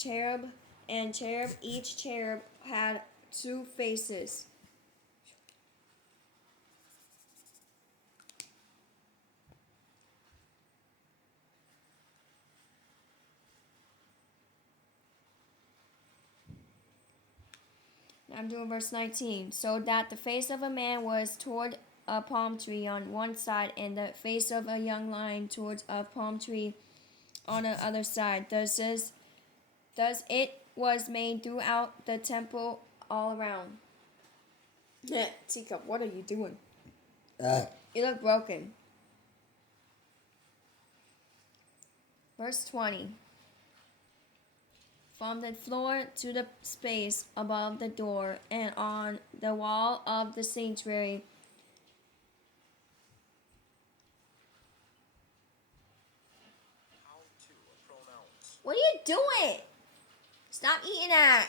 cherub and cherub. Each cherub had two faces. I'm doing verse 19. So that the face of a man was toward a palm tree on one side, and the face of a young lion towards a palm tree on the other side. Thus it was made throughout the temple all around. Teacup, what are you doing? You look broken. Verse 20. From the floor to the space above the door and on the wall of the sanctuary. What are you doing? Stop eating that.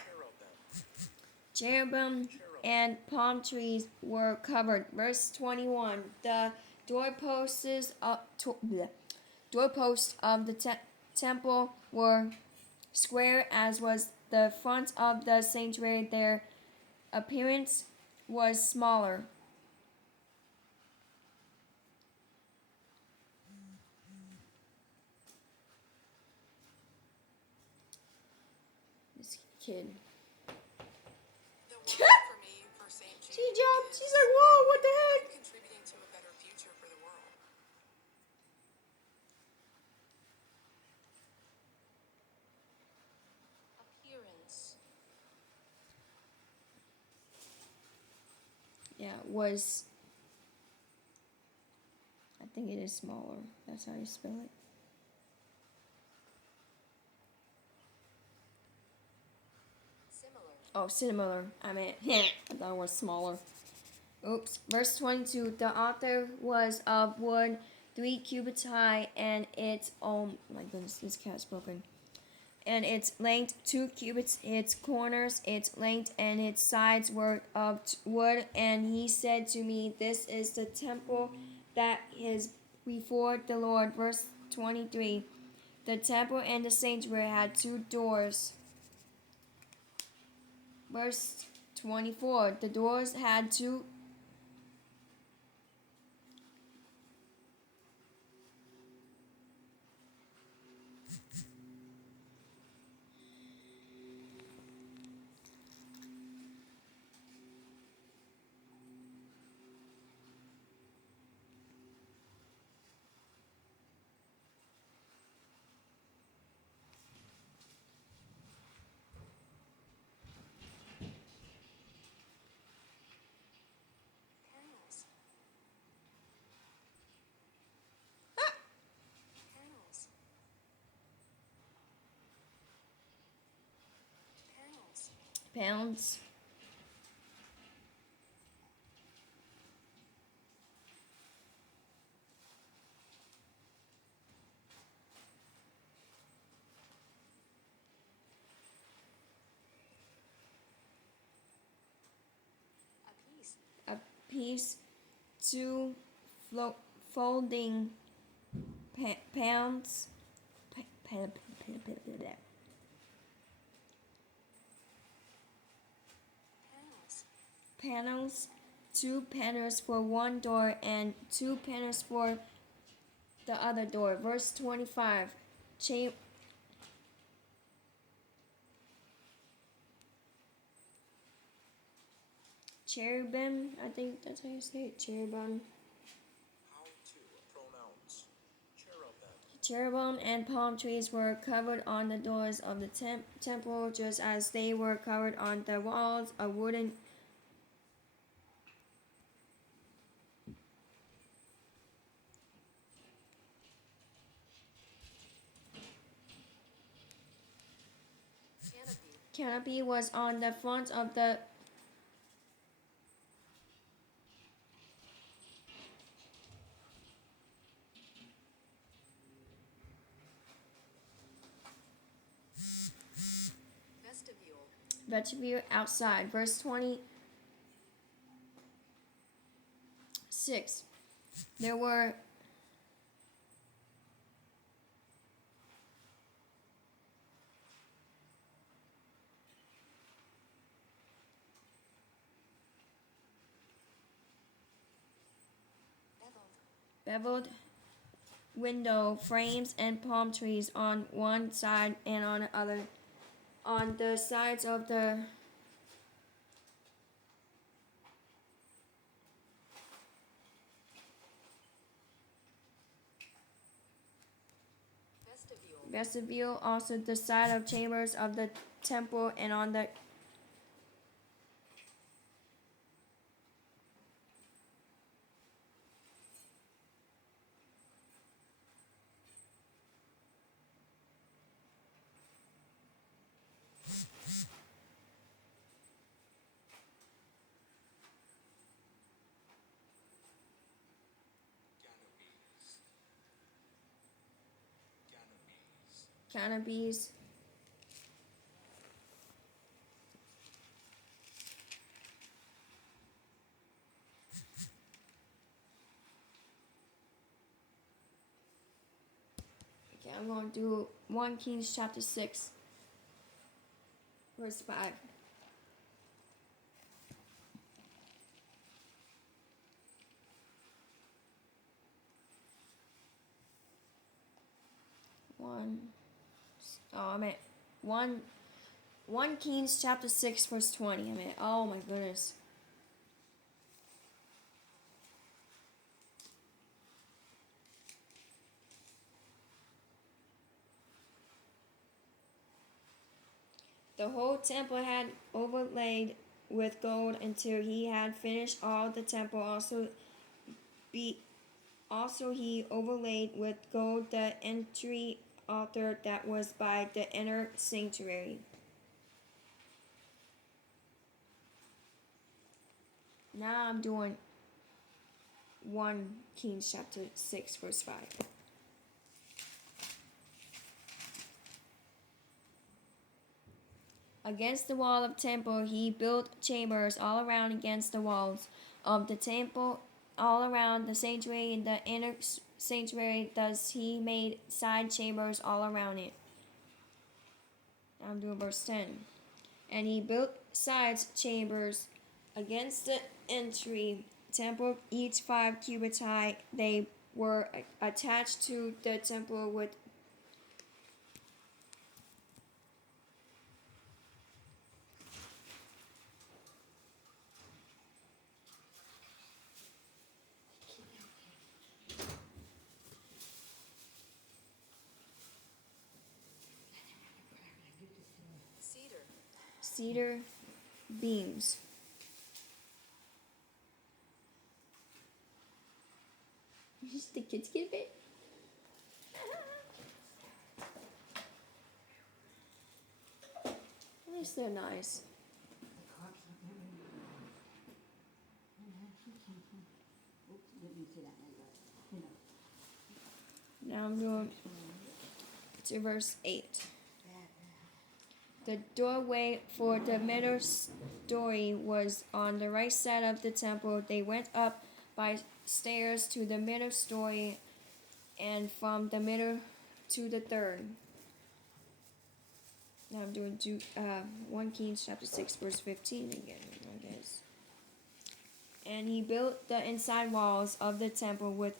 Cherubim and palm trees were covered. Verse 21. The doorposts of the temple were square, as was the front of the sanctuary. Their appearance was smaller. This kid. She jumped. She's like, whoa, what the heck? Contributing to a better future for the world. Appearance. Yeah, it was. I think it is smaller. That's how you spell it. Similar. Oh, similar. I meant, I thought it was smaller. Oops. Verse 22. The altar was of wood, 3 cubits high, and its, oh my goodness, this cat's broken. And its length 2 cubits, its corners, its length, and its sides were of wood. And he said to me, this is the temple that is before the Lord. Verse 23. The temple and the sanctuary had 2 doors. Verse 24. The doors had 2. Panels. Panels. Panels. Pounds. A piece. A piece. 2 folding pounds. Panels. Panels. 2 panels for one door and 2 panels for the other door. Verse 25. Cherubim, I think that's how you say it. Cherubim. How to pronouns. Cherubim. Cherubim and palm trees were covered on the doors of the temple, just as they were covered on the walls. A wooden canopy was on the front of the Vestibule. vestibule outside. Verse 26. There were beveled window frames and palm trees on one side and on the other. On the sides of the vestibule, also the side of chambers of the temple, and on the Canopies. canopies. Okay, I'm going to do 1 Kings chapter 6, verse 5. I'm at 1 Kings chapter 6, verse 20. I'm at, oh my goodness. The whole temple had overlaid with gold until he had finished all the temple. Also he overlaid with gold the entry altar that was by the inner sanctuary. Now I'm doing 1 Kings chapter 6, verse 5. Against the wall of temple he built chambers all around against the walls of the temple, all around the sanctuary and the inner sanctuary. Thus he made side chambers all around it. I'm doing verse 10. And he built side chambers against the entry temple, each 5 cubits high. They were attached to the temple with cedar beams. The kids get a bit. At least they're nice. Now I'm doing to verse 8. The doorway for the middle story was on the right side of the temple. They went up by stairs to the middle story, and from the middle to the third. Now I'm doing 1 Kings chapter 6, verse 15 again, I guess. And he built the inside walls of the temple with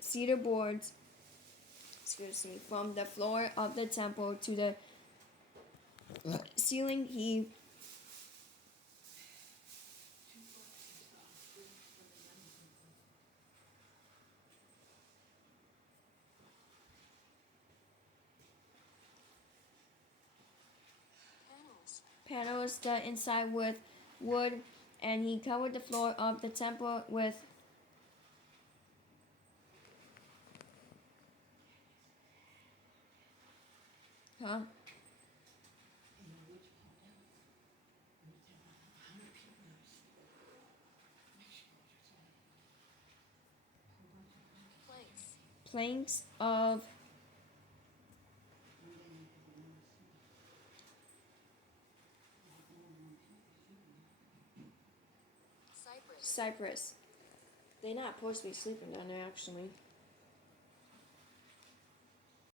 cedar boards, from the floor of the temple to the ceiling. He panels the inside with wood, and he covered the floor of the temple with planks of cypress. They're not supposed to be sleeping down there, actually.